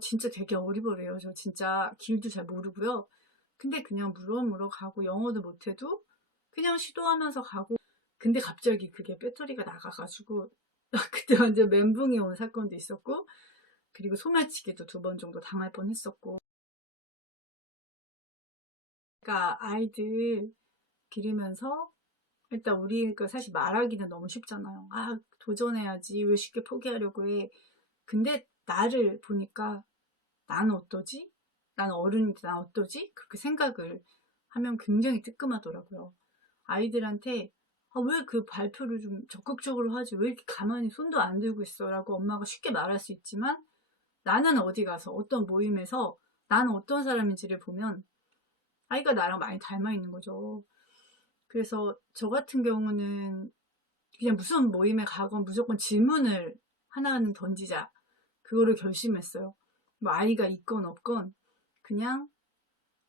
진짜 되게 어리버리해요. 저 진짜 길도 잘 모르고요. 근데 그냥 물어물어 가고 영어도 못해도 그냥 시도하면서 가고, 근데 갑자기 그게 배터리가 나가 가지고 그때 완전 멘붕이 온 사건도 있었고, 그리고 소매치기도 2번 정도 당할 뻔했었고. 그러니까 아이들 기르면서 일단 우리가 사실 말하기는 너무 쉽잖아요. "아 도전해야지. 왜 쉽게 포기하려고 해." 근데 나를 보니까 '나는 어떠지? 나는 어른인데 난 어떠지?' 그렇게 생각을 하면 굉장히 뜨끔하더라고요. 아이들한테 "아 왜 그 발표를 좀 적극적으로 하지? 왜 이렇게 가만히 손도 안 들고 있어?"라고 엄마가 쉽게 말할 수 있지만, 나는 어디 가서 어떤 모임에서 나는 어떤 사람인지를 보면 아이가 나랑 많이 닮아 있는 거죠. 그래서 저 같은 경우는 그냥 무슨 모임에 가건 무조건 질문을 하나는 던지자, 그거를 결심했어요. 뭐 아이가 있건 없건 그냥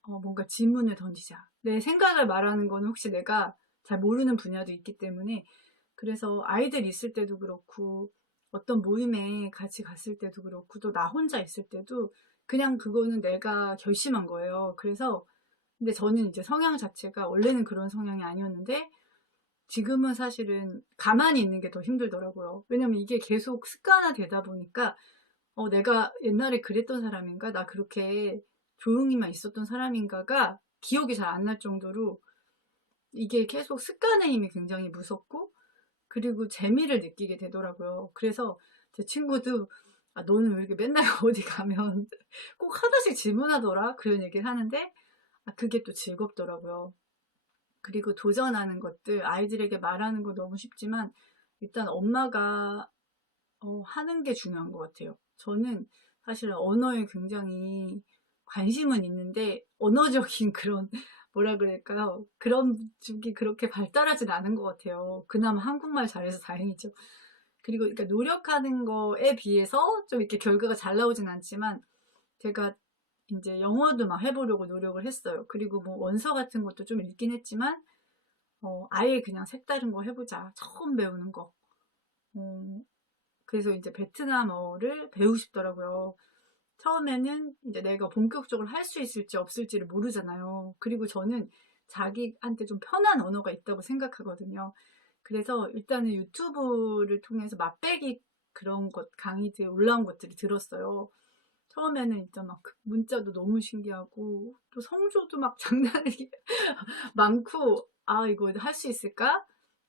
뭔가 질문을 던지자. 내 생각을 말하는 거는 혹시 내가 잘 모르는 분야도 있기 때문에, 그래서 아이들 있을 때도 그렇고 어떤 모임에 같이 갔을 때도 그렇고 또 나 혼자 있을 때도 그냥 그거는 내가 결심한 거예요. 그래서 근데 저는 이제 성향 자체가 원래는 그런 성향이 아니었는데 지금은 사실은 가만히 있는 게 더 힘들더라고요. 왜냐면 이게 계속 습관화되다 보니까 '내가 옛날에 그랬던 사람인가? 나 그렇게 조용히만 있었던 사람인가?'가 기억이 잘 안 날 정도로 이게 계속 습관의 힘이 굉장히 무섭고, 그리고 재미를 느끼게 되더라고요. 그래서 제 친구도 "아 너는 왜 이렇게 맨날 어디 가면 꼭 하나씩 질문하더라." 그런 얘기를 하는데 그게 또 즐겁더라고요. 그리고 도전하는 것들 아이들에게 말하는 거 너무 쉽지만 일단 엄마가 하는 게 중요한 것 같아요. 저는 사실 언어에 굉장히 관심은 있는데 언어적인 그런 뭐라 그럴까요? 그런 쪽이 그렇게 발달하진 않은 것 같아요. 그나마 한국말 잘해서 다행이죠. 그리고 그러니까 노력하는 거에 비해서 좀 이렇게 결과가 잘 나오진 않지만, 제가 인제 영어도 막 해 보려고 노력을 했어요. 그리고 뭐 원서 같은 것도 좀 읽긴 했지만 아예 그냥 색다른 거 해 보자. 처음 배우는 거. 어 그래서 인제 베트남어를 배우고 싶더라고요. 처음에는 인제 내가 본격적으로 할 수 있을지 없을지를 모르잖아요. 그리고 저는 자기한테 좀 편한 언어가 있다고 생각하거든요. 그래서 일단은 유튜브를 통해서 맛배기 그런 것 강의들 올라온 것들을 들었어요. 처음에는 일단 막 그 문자도 너무 신기하고 또 성조도 막 장난 아니게 많고 '아 이거 할 수 있을까?'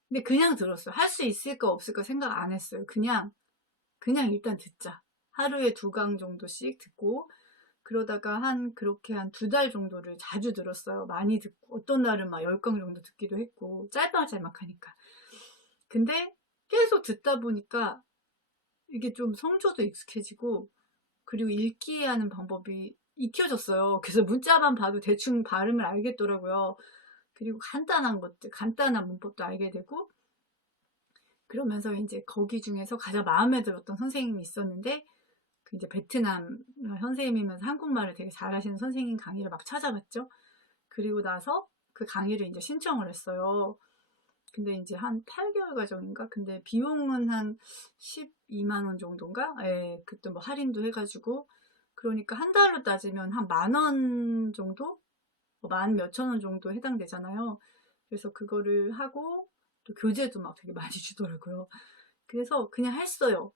근데 그냥 들었어요. 할 수 있을까 없을까 생각 안 했어요. 그냥 일단 듣자. 하루에 2강 정도씩 듣고, 그러다가 그렇게 한 2달 정도를 자주 들었어요. 많이 듣고 어떤 날은 막 10강 정도 듣기도 했고 짤막짤막하니까. 근데 계속 듣다 보니까 이게 좀 성조도 익숙해지고 그리고 읽기 하는 방법이 익혀졌어요. 그래서 문자만 봐도 대충 발음을 알겠더라고요. 그리고 간단한 것들, 간단한 문법도 알게 되고, 그러면서 인제 거기 중에서 가장 마음에 들었던 선생님이 있었는데 그 이제 베트남 선생님이면서 한국말을 되게 잘하시는 선생님 강의를 막 찾아봤죠. 그리고 나서 그 강의를 인제 신청을 했어요. 근데 인제 한 8개월 과정인가? 근데 비용은 한 12만 원 정도인가? 예. 그때 뭐 할인도 해 가지고, 그러니까 한 달로 따지면 한 10,000원 정도? 뭐 만 몇천 원 정도 해당되잖아요. 그래서 그거를 하고 또 교재도 막 되게 많이 주더라고요. 그래서 그냥 했어요.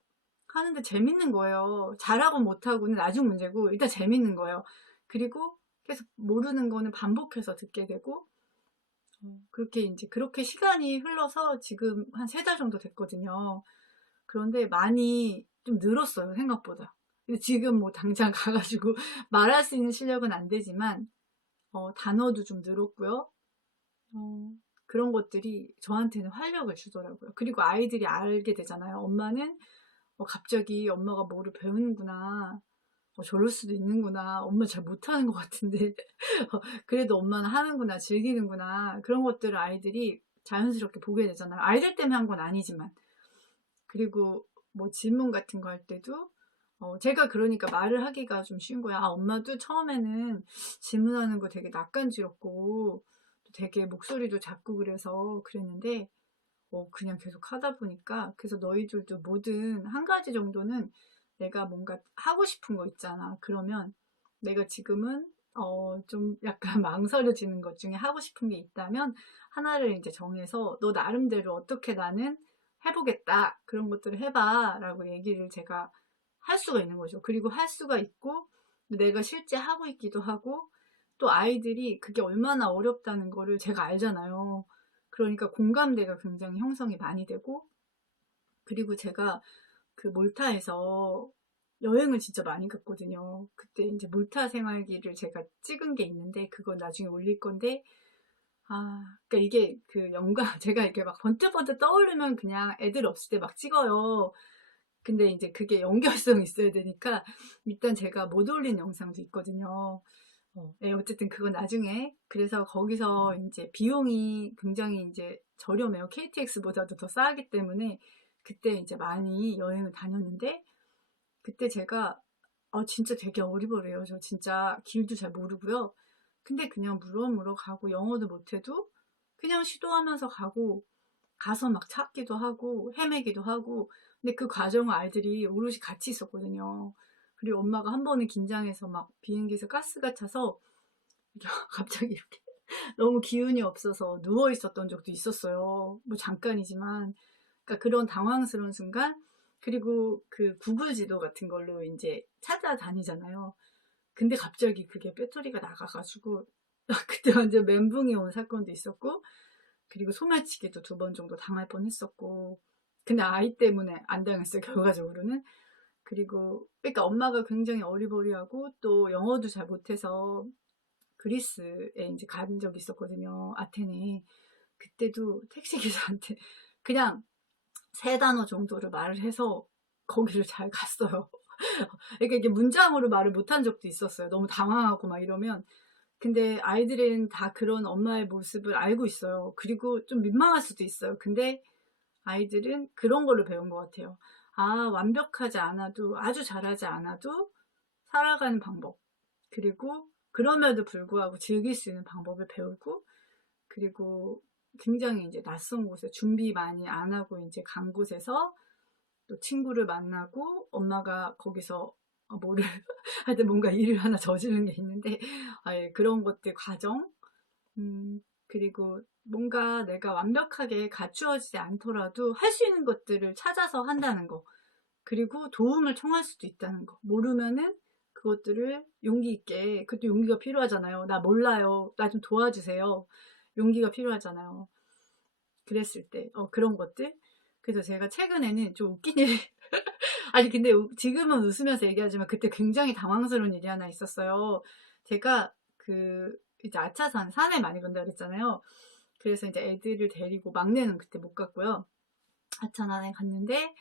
하는데 재밌는 거예요. 잘하고 못하고는 나중 문제고 일단 재밌는 거예요. 그리고 계속 모르는 거는 반복해서 듣게 되고, 그렇게 인제 그렇게 시간이 흘러서 지금 한 3달 정도 됐거든요. 그런데 많이 좀 늘었어요 생각보다. 근데 지금 뭐 당장 가 가지고 말할 수 있는 실력은 안 되지만 단어도 좀 늘었고요. 어 그런 것들이 저한테는 활력을 주더라고요. 그리고 아이들이 알게 되잖아요. 엄마는 갑자기 '엄마가 뭐를 배우는구나. 저럴 수도 있는구나. 엄마 잘 못하는 것 같은데 그래도 엄마는 하는구나. 즐기는구나.' 그런 것들을 아이들이 자연스럽게 보게 되잖아요. 아이들 때문에 한 건 아니지만. 그리고 뭐 질문 같은 거 할 때도 제가 그러니까 말을 하기가 좀 쉬운 거예요. "아 엄마도 처음에는 질문하는 거 되게 낯간지럽고 또 되게 목소리도 작고 그래서 그랬는데 그냥 계속 하다 보니까, 그래서 너희들도 뭐든 한 가지 정도는 내가 뭔가 하고 싶은 거 있잖아. 그러면 내가 지금은 좀 약간 망설여지는 것 중에 하고 싶은 게 있다면 하나를 이제 정해서 너 나름대로 어떻게 나는 해보겠다. 그런 것들을 해봐. 라고 얘기를 제가 할 수가 있는 거죠. 그리고 할 수가 있고 내가 실제 하고 있기도 하고 또 아이들이 그게 얼마나 어렵다는 거를 제가 알잖아요. 그러니까 공감대가 굉장히 형성이 많이 되고 그리고 제가 그 몰타에서 여행을 진짜 많이 갔거든요. 그때 이제 몰타 생활기를 제가 찍은 게 있는데 그거 나중에 올릴 건데 그러니까 이게 그 영감 제가 이렇게 막 번뜩번뜩 떠오르면 그냥 애들 없을 때 막 찍어요. 근데 이제 그게 연결성이 있어야 되니까 일단 제가 못 올린 영상도 있거든요. 네, 어쨌든 그건 나중에 그래서 거기서 이제 비용이 굉장히 이제 저렴해요. KTX보다도 더 싸기 때문에 그때 이제 많이 여행을 다녔는데 그때 제가 진짜 되게 어리버리해요. 저 진짜 길도 잘 모르고요. 근데 그냥 물어물어 가고 영어도 못해도 그냥 시도하면서 가고 가서 막 찾기도 하고 헤매기도 하고 근데 그 과정을 아이들이 오롯이 같이 있었거든요. 그리고 엄마가 한 번은 긴장해서 막 비행기에서 가스가 차서 갑자기 이렇게 너무 기운이 없어서 누워 있었던 적도 있었어요. 뭐 잠깐이지만. 그러니까 그런 당황스러운 순간 그리고 그 구글 지도 같은 걸로 이제 찾아다니잖아요. 근데 갑자기 그게 배터리가 나가가지고 그때 완전 멘붕이 온 사건도 있었고 그리고 소매치기도 2번 정도 당할 뻔했었고 근데 아이 때문에 안 당했어요 결과적으로는. 그리고 그러니까 엄마가 굉장히 어리버리하고 또 영어도 잘 못해서 그리스에 이제 간 적이 있었거든요. 아테네. 그때도 택시기사한테 그냥 3단어 정도를 말을 해서 거기를 잘 갔어요. 그러니까 이게 문장으로 말을 못한 적도 있었어요. 너무 당황하고 막 이러면. 근데 아이들은 다 그런 엄마의 모습을 알고 있어요. 그리고 좀 민망할 수도 있어요. 근데 아이들은 그런 걸로 배운 것 같아요. 완벽하지 않아도, 아주 잘하지 않아도 살아가는 방법. 그리고 그럼에도 불구하고 즐길 수 있는 방법을 배우고, 그리고 굉장히 이제 낯선 곳에 준비 많이 안 하고 이제 간 곳에서 또 친구를 만나고 엄마가 거기서 뭐를 하여튼 뭔가 일을 하나 저지른 게 있는데 그런 것들 과정 그리고 뭔가 내가 완벽하게 갖추어지지 않더라도 할 수 있는 것들을 찾아서 한다는 거 그리고 도움을 청할 수도 있다는 거 모르면은 그것들을 용기 있게 그것도 용기가 필요하잖아요. 나 몰라요. 나 좀 도와주세요. 용기가 필요하잖아요. 그랬을 때 그런 것들 그래서 제가 최근에는 좀 웃긴 일이 아니 근데 지금은 웃으면서 얘기하지만 그때 굉장히 당황스러운 일이 하나 있었어요. 제가 그 이제 아차산 산에 많이 간다 그랬잖아요. 그래서 이제 애들을 데리고 막내는 그때 못 갔고요. 아차산에 갔는데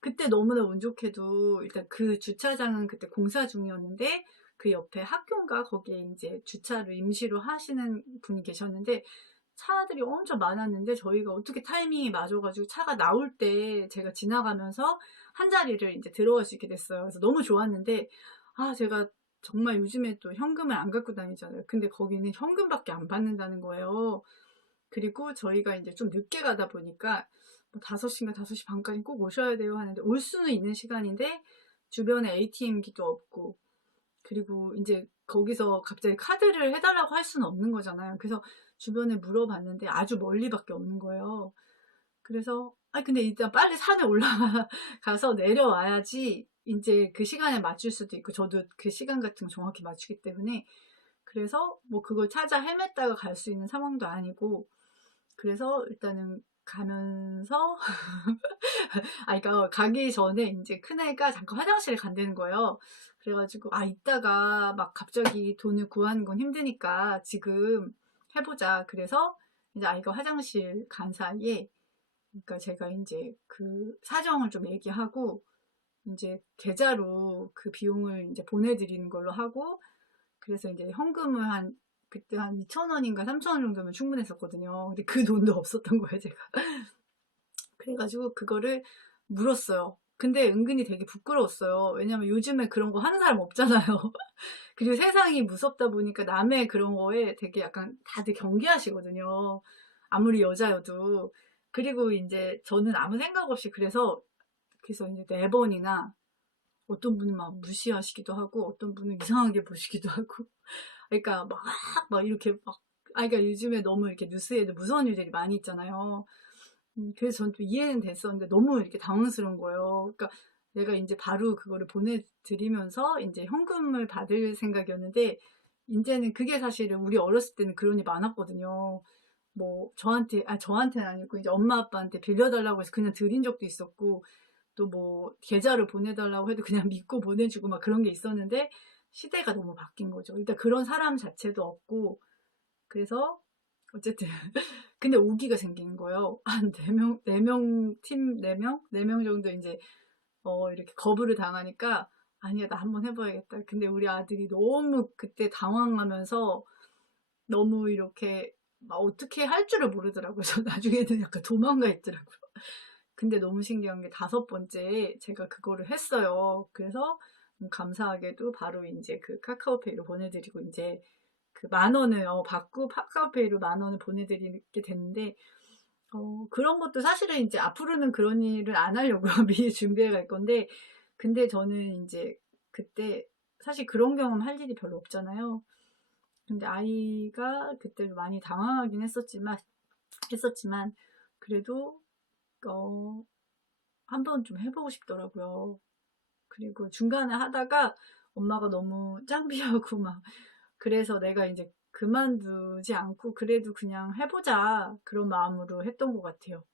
그때 너무나 운 좋게도 일단 그 주차장은 그때 공사 중이었는데 그 옆에 학교인가 거기에 이제 주차를 임시로 하시는 분이 계셨는데 차들이 엄청 많았는데 저희가 어떻게 타이밍이 맞아가지고 차가 나올 때 제가 지나가면서 한 자리를 이제 들어갈 수 있게 됐어요. 그래서 너무 좋았는데 제가 정말 요즘에 또 현금을 안 갖고 다니잖아요. 근데 거기는 현금밖에 안 받는다는 거예요. 그리고 저희가 이제 좀 늦게 가다 보니까 뭐 5시인가 5시 반까지 꼭 오셔야 돼요 하는데 올 수는 있는 시간인데 주변에 ATM기도 없고 그리고 이제 거기서 갑자기 카드를 해달라고 할 수는 없는 거잖아요. 그래서 주변에 물어봤는데 아주 멀리밖에 없는 거예요. 그래서 근데 일단 빨리 산에 올라가서 내려와야지 이제 그 시간에 맞출 수도 있고 저도 그 시간 같은 거 정확히 맞추기 때문에 그래서 뭐 그걸 찾아 헤맸다가 갈 수 있는 상황도 아니고 그래서 일단은 가면서 그러니까 가기 전에 이제 큰애가 잠깐 화장실에 간다는 거예요. 그래가지고 이따가 막 갑자기 돈을 구하는 건 힘드니까 지금 해보자. 그래서 이제 아이가 화장실 간 사이에 그러니까 제가 이제 그 사정을 좀 얘기하고 이제 계좌로 그 비용을 이제 보내드리는 걸로 하고 그래서 이제 현금을 그때 한 2,000원인가 3,000원 정도면 충분했었거든요. 근데 그 돈도 없었던 거예요, 제가. 그래가지고 그거를 물었어요. 근데 은근히 되게 부끄러웠어요. 왜냐면 요즘에 그런 거 하는 사람 없잖아요. 그리고 세상이 무섭다 보니까 남의 그런 거에 되게 약간 다들 경계하시거든요. 아무리 여자여도. 그리고 이제 저는 아무 생각 없이 그래서 이제 4번이나 어떤 분은 막 무시하시기도 하고 어떤 분은 이상하게 보시기도 하고 그러니까 막 이렇게 막 그러니까 요즘에 너무 이렇게 뉴스에도 무서운 일들이 많이 있잖아요. 그래서 전 또 이해는 됐었는데 너무 이렇게 당황스러운 거예요. 그러니까 내가 인제 바로 그거를 보내드리면서 인제 현금을 받을 생각이었는데 인제는 그게 사실은 우리 어렸을 때는 그런 일이 많았거든요. 뭐 저한테는 아니고 이제 엄마 아빠한테 빌려 달라고 해서 그냥 드린 적도 있었고 또 뭐 계좌를 보내 달라고 해도 그냥 믿고 보내주고 막 그런 게 있었는데 시대가 너무 바뀐 거죠. 일단 그런 사람 자체도 없고 그래서 어쨌든 근데 오기가 생기는 거예요. 한 4명 팀 4명 정도 인제 이렇게 거부를 당하니까 '아니야. 나 한번 해 봐야겠다.' 근데 우리 아들이 너무 그때 당황하면서 너무 이렇게 막 어떻게 할 줄을 모르더라고요. 저 나중에는 약간 도망가 있더라고요. 근데 너무 신기한 게 5번째에 제가 그거를 했어요. 그래서 감사하게도 바로 인제 그 카카오페이로 보내드리고 인제 그 10,000원을 받고 카카오페이로 10,000원을 보내드리게 됐는데 그런 것도 사실은 인제 앞으로는 그런 일을 안 하려고요. 미리 준비해 갈 건데 근데 저는 인제 그때 사실 그런 경험 할 일이 별로 없잖아요. 근데 아이가 그때도 많이 당황하긴 했었지만 그래도 어 한번 좀 해 보고 싶더라고요. 그리고 중간에 하다가 엄마가 너무 짱비하고 막 그래서 내가 인제 그만두지 않고 '그래도 그냥 해 보자.' 그런 마음으로 했던 것 같아요.